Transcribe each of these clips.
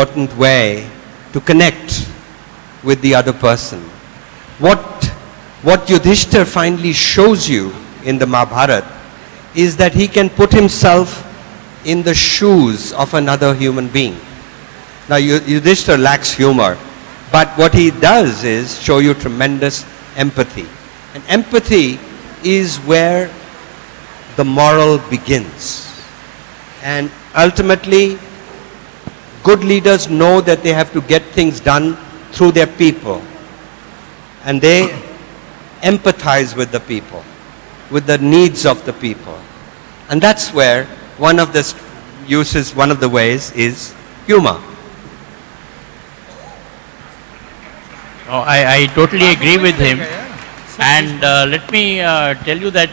important way to connect with the other person. What Yudhishthira finally shows you in the Mahabharata is that he can put himself in the shoes of another human being. Now Yudhishthira lacks humor, but what he does is show you tremendous empathy. And empathy is where the moral begins. And ultimately, good leaders know that they have to get things done through their people. And they empathize with the people, with the needs of the people. And that's where one of the ways is humor. Oh, I totally agree with him. And let me tell you that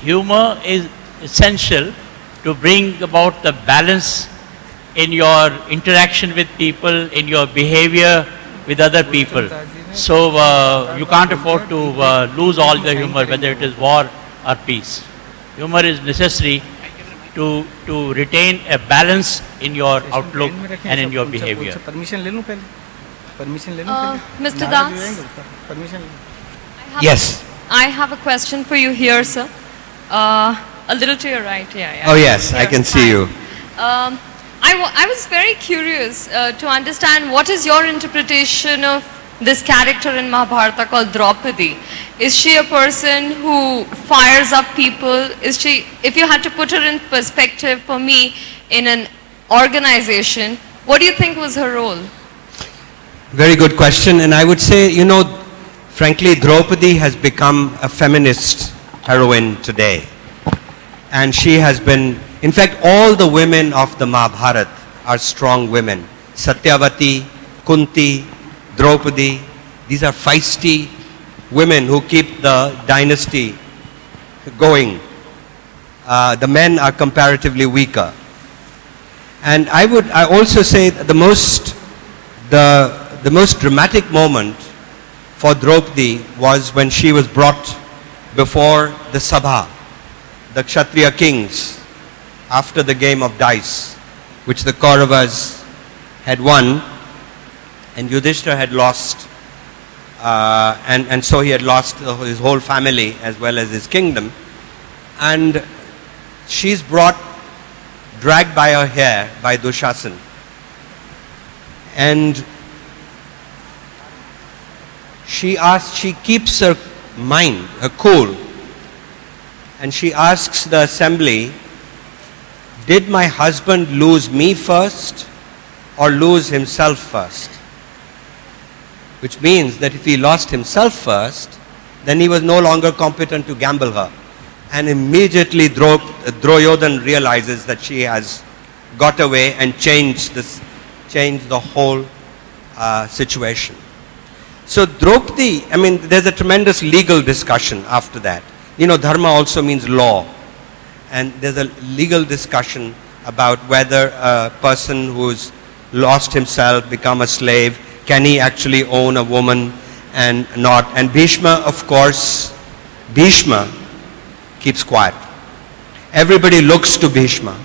humor is essential to bring about the balance in your interaction with people, in your behavior with other people. So you can't afford to lose all the humor, whether it is war or peace. Humor is necessary to retain a balance in your outlook and in your behavior. Mr. Das? Yes. I have a question for you here, sir. A little to your right, yeah. Oh yes, I can see you. I was very curious to understand what is your interpretation of this character in Mahabharata called Draupadi. Is she a person who fires up people? Is she, if you had to put her in perspective for me in an organization, what do you think was her role? Very good question, and I would say, you know, frankly, Draupadi has become a feminist heroine today. And she has been, in fact, all the women of the Mahabharata are strong women. Satyavati, Kunti, Draupadi, these are feisty women who keep the dynasty going. The men are comparatively weaker. And I also say that the most dramatic moment for Draupadi was when she was brought before the Sabha, the Kshatriya kings, after the game of dice, which the Kauravas had won, and Yudhishthira had lost, and so he had lost his whole family as well as his kingdom. And she's dragged by her hair by Dushasan. And she keeps her mind, her cool, and she asks the assembly, did my husband lose me first or lose himself first? Which means that if he lost himself first, then he was no longer competent to gamble her. And immediately Duryodhana realizes that she has got away and changed the whole situation. So Draupadi, I mean, there's a tremendous legal discussion after that. You know, dharma also means law. And there's a legal discussion about whether a person who's lost himself, become a slave, can he actually own a woman and not? And Bhishma, of course, Bhishma keeps quiet. Everybody looks to Bhishma.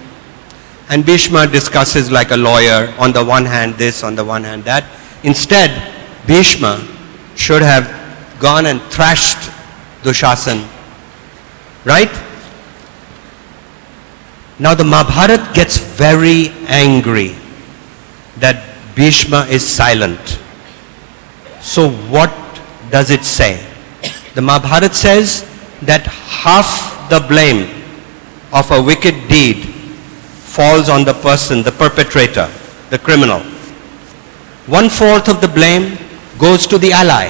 And Bhishma discusses like a lawyer, on the one hand this, on the one hand that. Instead, Bhishma should have gone and thrashed Dushasan. Right? Now the Mahabharata gets very angry that Bhishma is silent. So what does it say? The Mahabharata says that half the blame of a wicked deed falls on the person, the perpetrator, the criminal. 1/4 of the blame goes to the ally,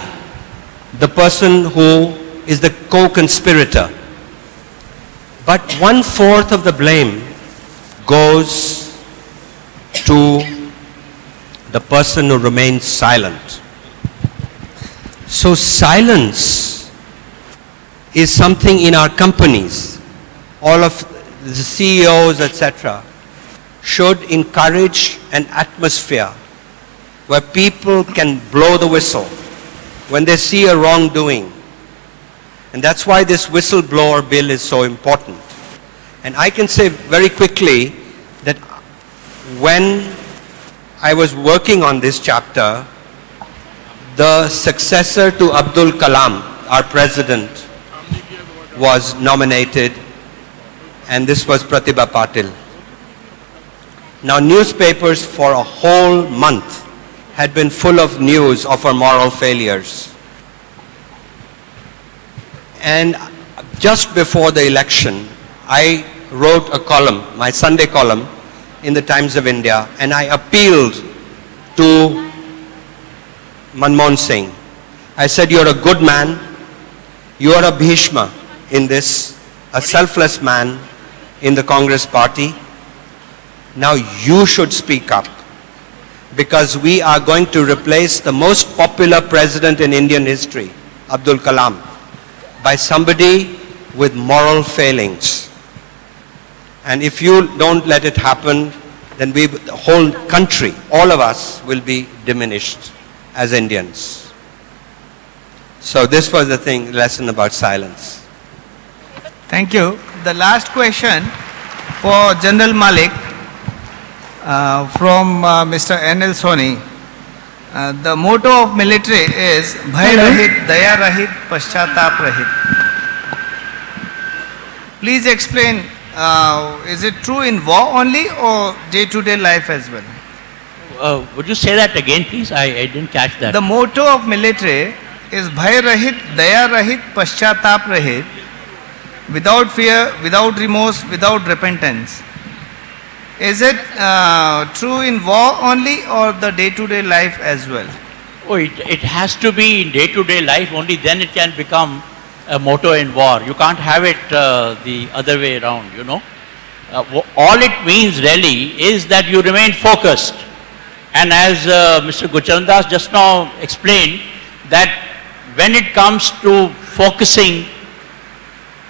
the person who is the co-conspirator. But 1/4 of the blame goes to the person who remains silent. So silence is something in our companies. All of the CEOs, etc., should encourage an atmosphere where people can blow the whistle when they see a wrongdoing. And that's why this whistleblower bill is so important. And I can say very quickly that when I was working on this chapter, the successor to Abdul Kalam, our president, was nominated, and this was Pratibha Patil. Now, newspapers for a whole month had been full of news of her moral failures. And just before the election, I wrote a column, my Sunday column, in the Times of India, and I appealed to Manmohan Singh. I said, you're a good man, you are a Bhishma in this, a selfless man in the Congress party. Now you should speak up, because we are going to replace the most popular president in Indian history, Abdul Kalam, by somebody with moral failings. And if you don't let it happen, then the whole country, all of us, will be diminished as Indians. So this was the lesson about silence. Thank you. The last question for General Malik from Mr. N.L. Soni. The motto of military is Bhay Rahit, Daya Rahit, Paschatap Rahit. Please explain, is it true in war only or day-to-day life as well? Would you say that again, please? I didn't catch that. The motto of military is Bhay Rahit, Daya Rahit, Paschatap Rahit, without fear, without remorse, without repentance. Is it true in war only or the day-to-day life as well? Oh, it has to be in day-to-day life, only then it can become a motto in war. You can't have it the other way around, you know. All it means really is that you remain focused. And as Mr. Gurcharan Das just now explained, that when it comes to focusing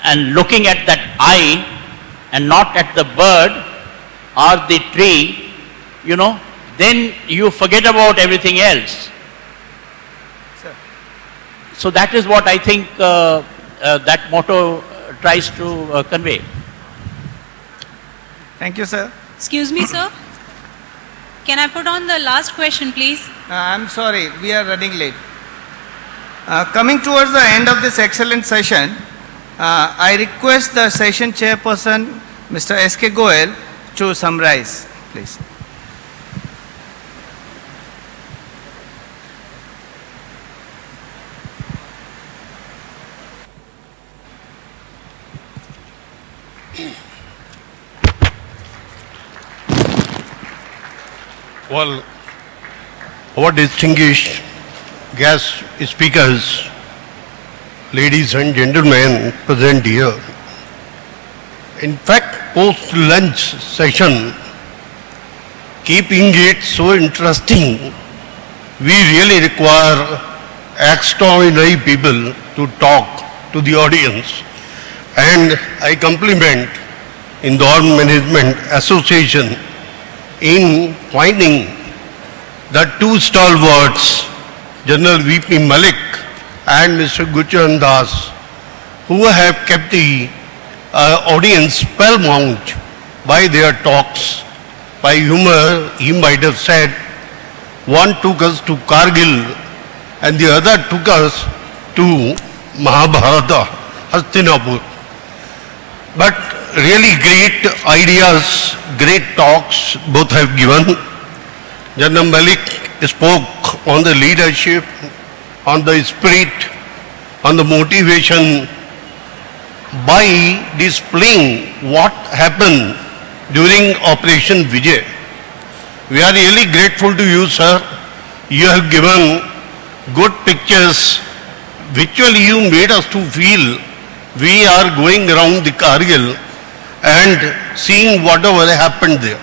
and looking at that eye and not at the bird or the tree, you know, then you forget about everything else. Sir. So that is what I think that motto tries to convey. Thank you, sir. Excuse me, sir. Can I put on the last question, please? I'm sorry, we are running late. Coming towards the end of this excellent session, I request the session chairperson, Mr. S.K. Goel, to summarize, please. Well, our distinguished guest speakers, ladies and gentlemen present here. In fact, post-lunch session, keeping it so interesting, we really require extraordinary people to talk to the audience. And I compliment Indore Management Association in finding the two stalwarts, General V.P. Malik and Mr. Gurcharan Das, who have kept the audience spellbound by their talks. By humor, he might have said, one took us to Kargil and the other took us to Mahabharata, Hastinapur. But really great ideas, great talks both have given. General Malik spoke on the leadership, on the spirit, on the motivation, by displaying what happened during Operation Vijay. We are really grateful to you, sir. You have given good pictures. Visually, you made us to feel we are going around the Kargil and seeing whatever happened there.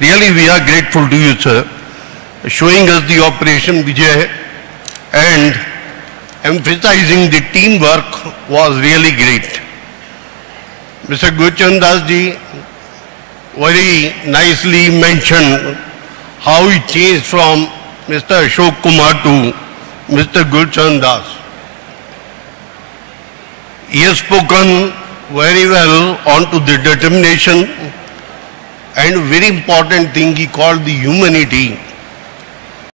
Really, we are grateful to you, sir, showing us the Operation Vijay and emphasizing the teamwork was really great. Mr. Gurcharan Das ji very nicely mentioned how he changed from Mr. Ashok Kumar to Mr. Gurcharan Das. He has spoken very well on to the determination and very important thing he called the humanity.